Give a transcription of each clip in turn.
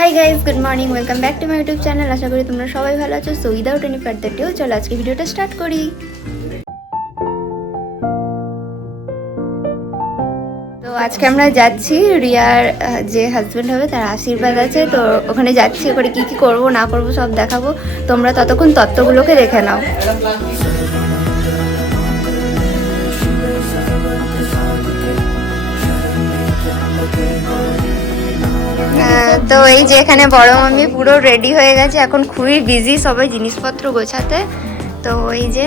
High guys, good morning, welcome back to my YouTube channel. আশা করি তোমরা সবাই ভালো আছো। So without any further due চলো আজকে ভিডিওটা স্টার্ট করি। তো আজকে আমরা যাচ্ছি, রিয়ার যে হাজব্যান্ড হবে তার আশীর্বাদ আছে, তো ওখানে যাচ্ছি। ওখানে কী কী করবো না করবো সব দেখাবো। তোমরা ততক্ষণ তত্ত্বগুলোকে দেখে নাও। তো এই যে এখানে বড় মামি পুরো রেডি হয়ে গেছে, এখন খুবই বিজি সবাই জিনিসপত্র গোছাতে। তো এই যে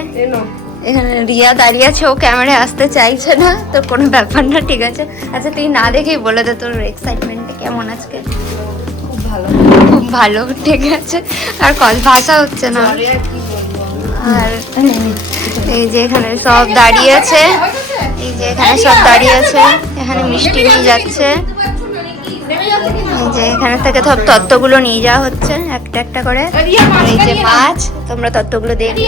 এখানে রিয়া দাঁড়িয়ে আছে, ও ক্যামেরায় আসতে চাইছে না, তো কোনো ব্যাপার না, ঠিক আছে। আচ্ছা তুই না দেখেই বলে দে তোর এক্সাইটমেন্টটা কেমন আজকে। খুব ভালো, খুব ভালো, ঠিক আছে। আর ভাষা হচ্ছে না। আর এই যে এখানে সব দাঁড়িয়ে আছে, এই যে এখানে সব দাঁড়িয়ে আছে, এখানে মিষ্টি নিয়ে যাচ্ছে। এই যে এখানে থেকে সব তত্ত্বগুলো নিয়ে যাওয়া হচ্ছে একটা একটা করে। এই যে মাছ, তোমরা তত্ত্বগুলো দেখবে।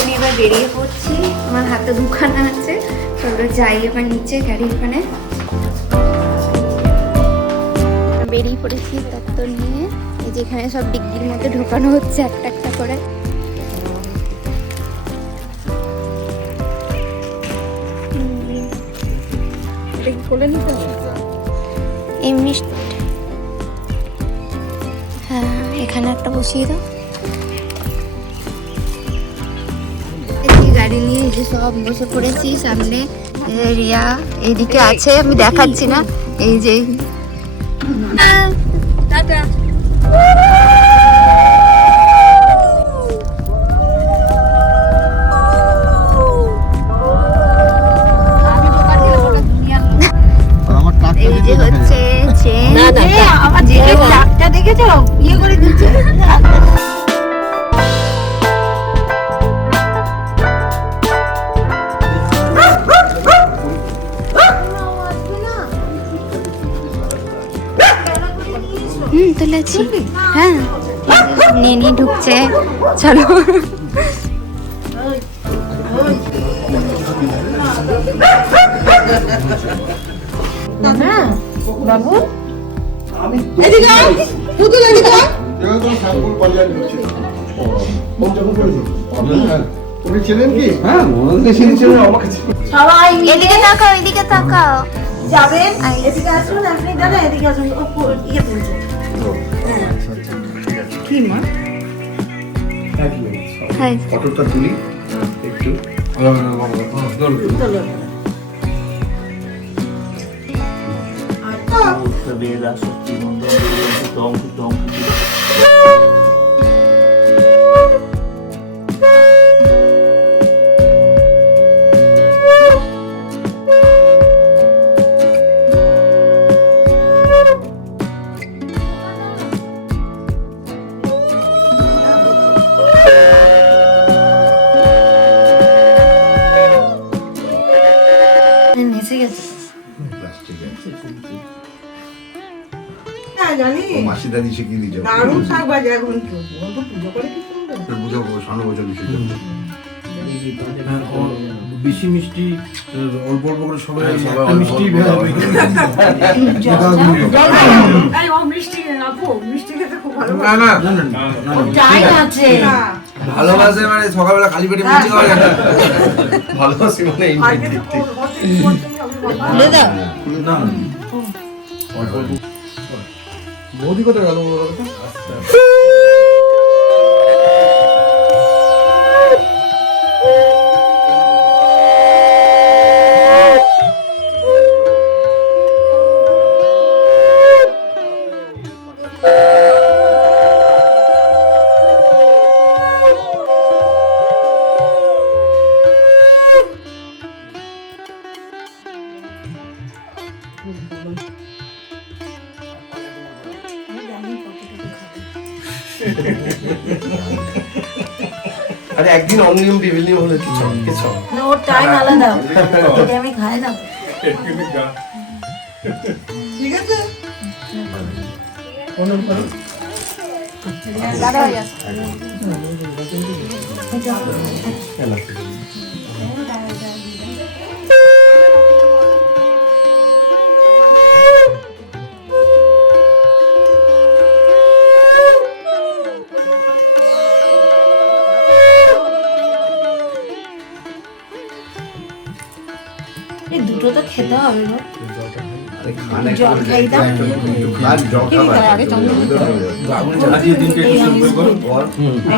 আমি এবার বেরিয়ে পড়ছি, আমার হাতে দুখানা আছে, চলো যাই এবার নিচে গাড়ির ওখানে। বেরিয়ে পড়েছি তত্ত্ব নিয়ে। এই যে এখানে সব ডিগ্রির মধ্যে ঢোকানো হচ্ছে একটা একটা করে। এমনি হ্যাঁ, এখানে একটা বসিয়ে দাও। গাড়ি নিয়ে এই যে সব বসে পড়েছি। সামনে রিয়া এইদিকে আছে, আমি দেখাচ্ছি না। এই যে টাটা। এই যে হচ্ছে চাকটা দেখেছো, ইয়ে করে দিচ্ছে। তুলেছি, হ্যাঁ, নিয়ে ঢুকছে, চলো। বাবু এদিকে তাকাও, এদিকে তাকাও। যাবেন, এদিকে আসুন, আপনি দাদা এদিকে আসুন। ইয়ে বলছে কি মা, ফটোটা তুলি একটু। বেদা সত্যি বন্ধ দম এসে গেছে। মাসি দাদি শিখিয়ে দিচ্ছে দারুণ শাক ভাজা। এখন পুজো করে কি সুন্দর বুঝাবো সামনে বছর বিষয় বেশি মিষ্টি অল্প অল্প করে সবাই মিষ্টি ভালোবাসে মানে সকালবেলা খালি পেটে মিষ্টি খাওয়া যায় না। ভালোবাসি মানে বৌদি কোথায় গেল? আরে একদিন অনিয়ম টেবিল নিয়ে হলে কিছু না, ওর টাইম আলাদা, এটা আমি খাই না। ঠিক আছে, দাদা হয়ে গেছে। খেতে হবে গো। আরে খানে জল খাই দাও। খান জল খাবার আজকের দিনটা একটু সুন্দর করো।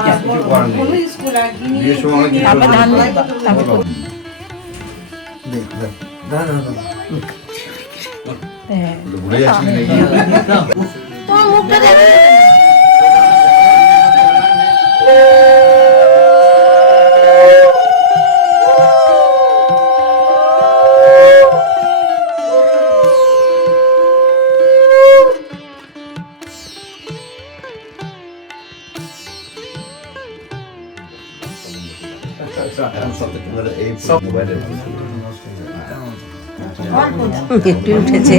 কিছু করার নেই কোনো স্কুল আর কি নিয়ে বিয়ের সময় অনেক কিছু তারপর ধান করতে লাগবে, তারপর হয়। দেখ, দেখ। না না না হ্যাঁ। ভুলে যাচ্ছি নাকি তোমার মুখটা দেখো। এখন সব থেকে ভালো এই মোবাইলের একটু উঠেছে।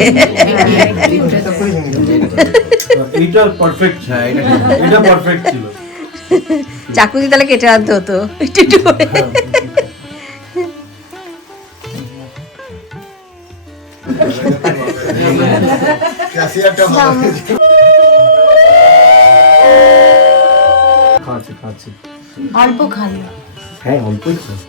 এইটা পারফেক্ট। হ্যাঁ এটা পারফেক্ট ছিল। চাকু দিয়ে তাহলে কেটে আনতে হতো একটু একটু করে। ক্যাসিয়ারটা ভালো হয়েছে। খাচ্ছি। অল্প খালি হ্যাঁ অল্পই খাই।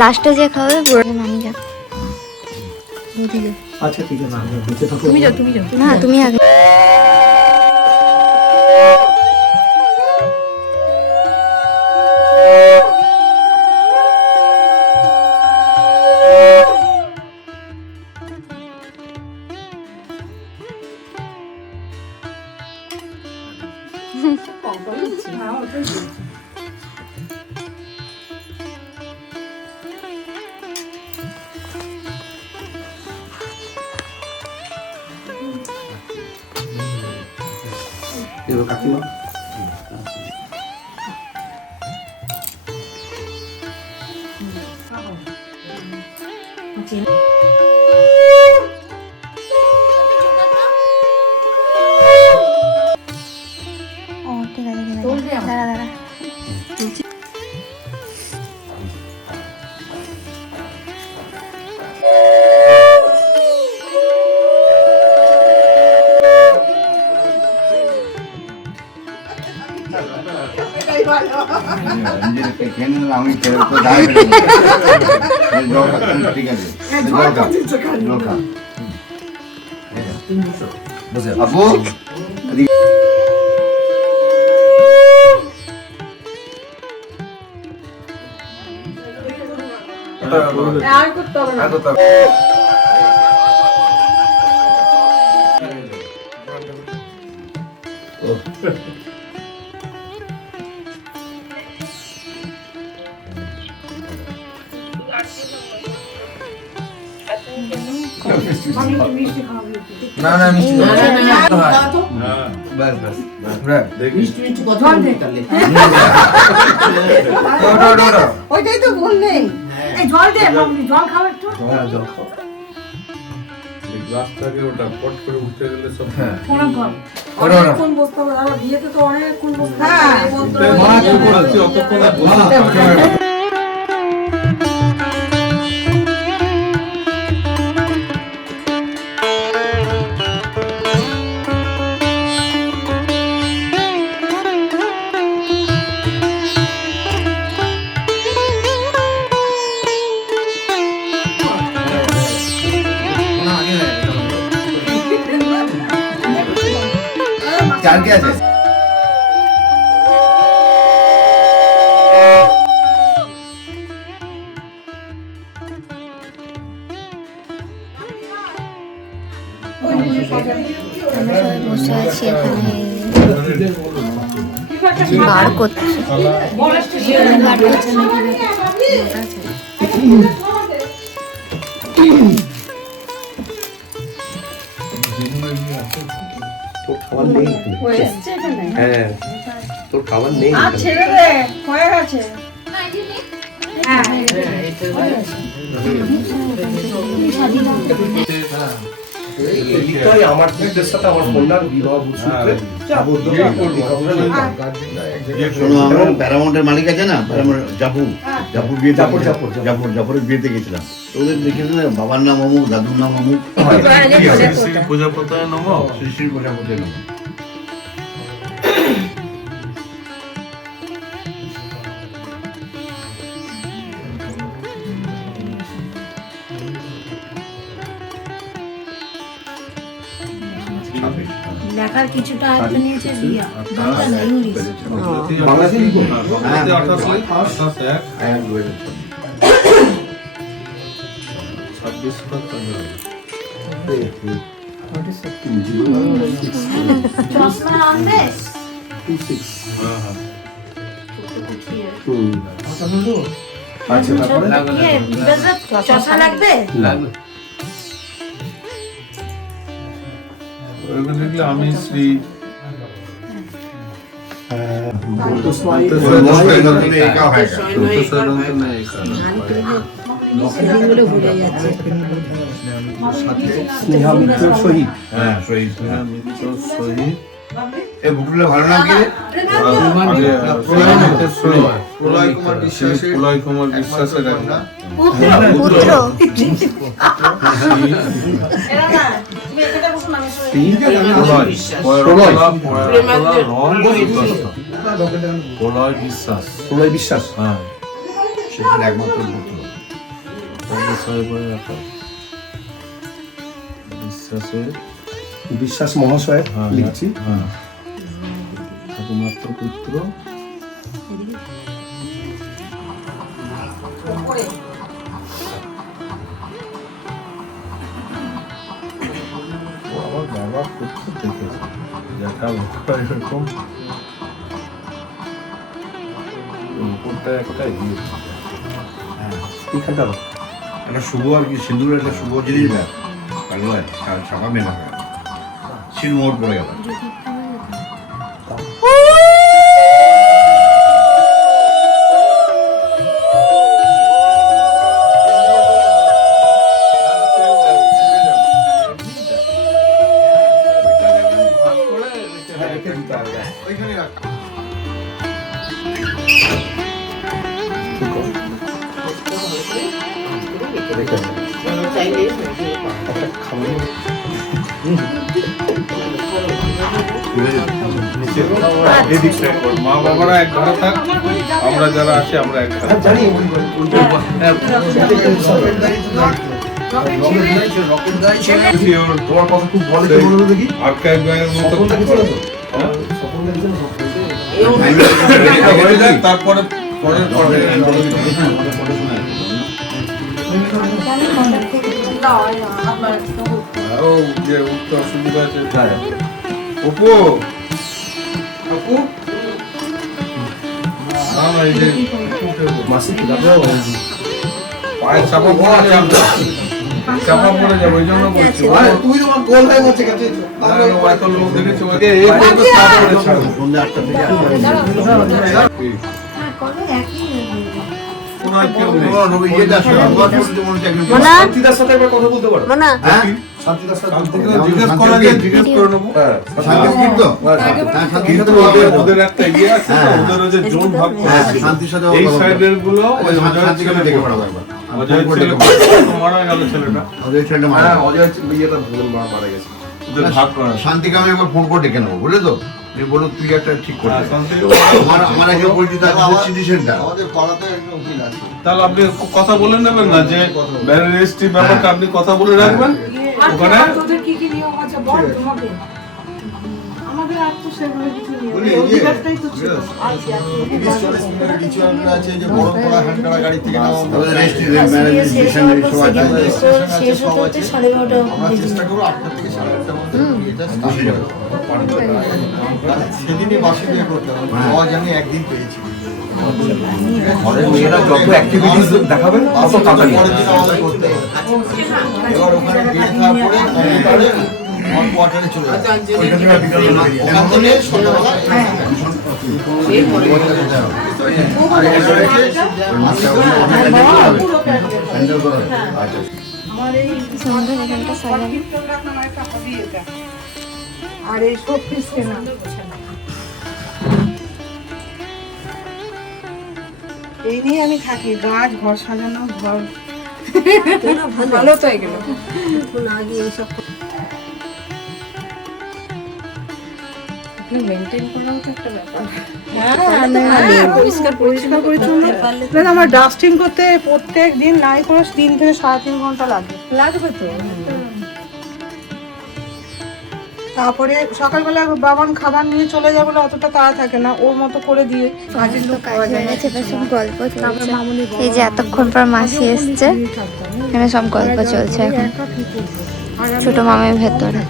লাস্টে যে খাবে পুরো নামি যা। আচ্ছা ঠিক আছে। তুমি যাও তুমি যাও। না তুমি আগে। কাকিমা ও ঠিক আছে ঠিক আছে দাঁড়া দাঁড়া। আমি ঠিক আছে বসে আবু আর করতে হবে না। না না মিষ্টি দাও তো। বাস বাস ব্রাভ ওইটাই তো বললে। এই জল দে বাবুনি, জল খাও একটু। গ্লাসটাকে ওটা পট করে উঠতে গেলে সব হ্যাঁ প্রণাম কর। ওরা ওরা অনেকক্ষণ বসতে হবে, দাদা বিয়েতে তো অনেকক্ষণ বসতে হবে। এই বলতে হবে। মা কি বলছি অতক্ষণ আর বসে চার কে আছে বসে আছি এখানে বার করছে। বার করছে তোর খাবার নেই হ্যাঁ তোর খাবার নেই আর ছেড়ে দে, হয়ে গেছে। হ্যাঁ নিশ্চয়ই আমার ছেলেদের সাথে আমার কন্যার বিবাহ সূত্রে আবদ্ধ শোনো, আমরা প্যারামাউন্টের মালিক আছে না, প্যারামাউন্ট জাফর বিয়েতে জাফরের বিয়েতে গেছিলাম। তো ওদের দেখেছিল বাবার নাম অমুক, দাদুর নাম অমুক, প্রজাপতি নমো শ্রী শ্রী প্রজাপতির নাম। লেখার কিছুটা আয়ত্ত নিয়েছে রিয়া, বাংলা না ইংলিশ। বাংলাতে লিখো। হ্যাঁ, 28 হ্যাঁ, 2006 26 চশমা আনবে? আচ্ছা, তারপরে ইয়ে, বিকাশদা, চশমা লাগবে? ওইখানে দেখলে আমি শ্রী সেদিনগুলো ভুলে যাচ্ছে। স্নেহা মিত্র শহীদ। হ্যাঁ, শহীদ। মিত্র শহীদ। এই বুকগুলো ভালো নাম কি রে? প্রলয় কুমার বিশ্বাসের একটা পুত্র প্রলয় বিশ্বাস। প্রলয় বিশ্বাস। হ্যাঁ, সেটার একমাত্র পুত্র। বিশ্বাসের বিশ্বাস মহাশয় লিখছি। হ্যাঁ, একমাত্র পুত্র আমার বাবা পুত্র দেখেছে দেখা এরকম উপরটা একটা ইয়ে এখানটা একটা শুভ আর কি, সিঁদুর একটা শুভ জিনিস ব্যাগ কালো আছে, ছাপা মেলা শিলমোহর পড়ে গেল। মা বাবারা এক ঘরে থাক, আমরা যারা আছি আমরা এক ঘরে। জানি তোমার কথা খুব বলে কি বলতো দেখি। আর্কাইভ ব্যাগের মতো স্বপন দেখেছো না তো? স্বপন দেখেছো না? এটা হয়ে যায়, তারপরে পরের পরে আরো যে উঠতে অসুবিধা আছে। অপু অপু না না, এই যে মাসি কি দাদা পায়ে চাপা পড়ে যাবে, চাপা পড়ে যাবে, ওই জন্য বলছি। তুই তোমার গোল হয়ে গেছে কাছে এত লোক দেখেছি ওকে এই পর্যন্ত চাপ পড়ে ছাড়ো। সন্ধ্যা 8টা থেকে হ্যাঁ, করো, একই কোনো আর কেউ নেই। ইয়েটা আসলে আমার পরিচিত মনে হচ্ছে একজন মোনা শান্তিদার সাথে একবার কথা বলতে পারো? মোনা হ্যাঁ? শান্তিদার সাথে শান্তিকে জিজ্ঞেস করা যায়, জিজ্ঞেস করে নেবো। হ্যাঁ শান্তির তো? হ্যাঁ, শান্তির কিন্তু সাথে ওদের ওদের একটা ইয়ে আছে তো, ওদের ওই যে জোন ভাগ করা হ্যাঁ, আছে। শান্তির সাথে এই সাইডের গুলো ওই অজয় শান্তিকে ছেলে দেখে পড়াবো একবার। অজয় ছেলে তো মারা গেল ছেলেটা, ওদের ছেলেটা মারা হ্যাঁ গেছে। অজয় ইয়েটা মারা গেছে। ওদের ভাগ করা আছে। শান্তিকে আমি একবার ফোন করে ডেকে নেবো, বুঝলে তো? তুমি বলো তুই একটা ঠিক করে হ্যাঁ, দে। শান্তিকে আমার একজন পরিচিত আছে সিটি সেন্টার। তাহলে আপনি কথা বলে নেবেন না যে রেজিস্ট্রি ব্যাপারটা আপনি কথা বলে রাখবেন ওখানে। তোদের কি কি নিয়ম আছে বল তোমাকে। আমাদের আর তো সেভাবে কিছু নিয়ম বলি, নেই, এই যে, অধিকারটাই তো ছিল। আমাদের রেজিস্ট্রি ম্যারেজ রেজিস্ট্রেশন সব আছে। শেষ হতে হতে 11:30 বসে যাবে। সেদিনই বাসে বিয়ে করতে হবে, আজ আমি একদিন পেয়েছি। আমাদের মেয়েরা যত অ্যাক্টিভিটিস দেখাবে তত তাড়াতাড়ি পরের দিন আমাদের করতে হবে। এবার ওখানে বিয়ে দেওয়ার পরে কম্পিউটারে অন কোয়ার্টারে চলে যাবে। ওখান থেকে সন্ধ্যাবেলা সন্ধ্যা এখানটা সাজানো আর এই সব পিস কেনা এই নিয়ে আমি থাকি, গাছ, ঘর সাজানো, ঘর ভালো তো এগুলো না গিয়ে এইসব মেনটেন করাও তো একটা ব্যাপার। হ্যাঁ, পরিষ্কার পরিচ্ছন্ন। আমার ডাস্টিং করতে প্রত্যেক দিন নাই করে 3 থেকে 3.5 ঘন্টা লাগবে তো। তারপরে সকালবেলা বাবান খাবার নিয়ে চলে যাবে বলে অতটা তাড়া থাকে না, ওর মতো করে দিয়ে কাজের লোক পাওয়া যায় না। সব গল্প চলছে। এই যে এতক্ষণ পর মাসি এসছে, এখানে সব গল্প চলছে এখন। ছোট মামের ভেতরে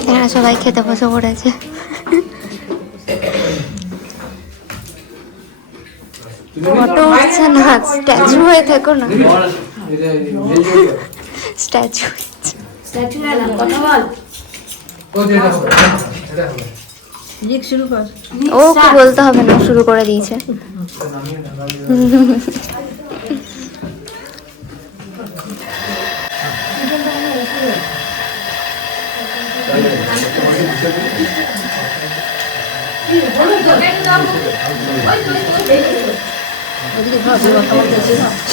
এখানে সবাই খেতে বসে পড়েছে। ফটো উঠছে না, স্ট্যাচু হয়ে থেকো না, স্ট্যাচু। ও কি বলতে হবে না, শুরু করে দিয়েছে।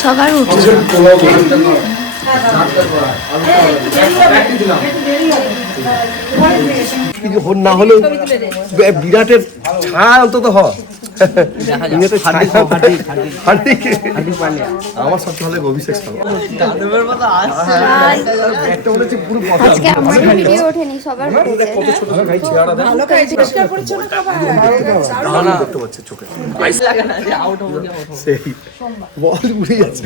সবার উঠছে। কিছু না হলেও বিরাটের ছায়া অন্তত হয়। আমার সাথে হলে অভিষেক আজকে আমার ভিডিও ওঠেনি, সবার উঠেছে। দেখতে পাচ্ছে চোখে সেই বল উড়ে যাচ্ছে।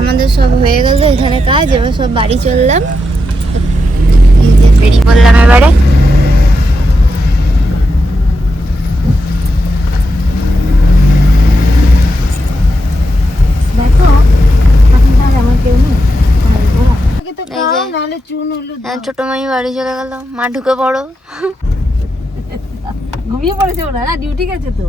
আমাদের সব হয়ে গেল এখানে কাজ, এবার সব বাড়ি চললাম। এই যে বেরিয়ে পড়লাম এবারে। ছোট মামি বাড়ি চলে গেল, মা ঢুকে পড়ো। ঘুমিয়ে পড়েছে ওরা, ডিউটি গেছে তো।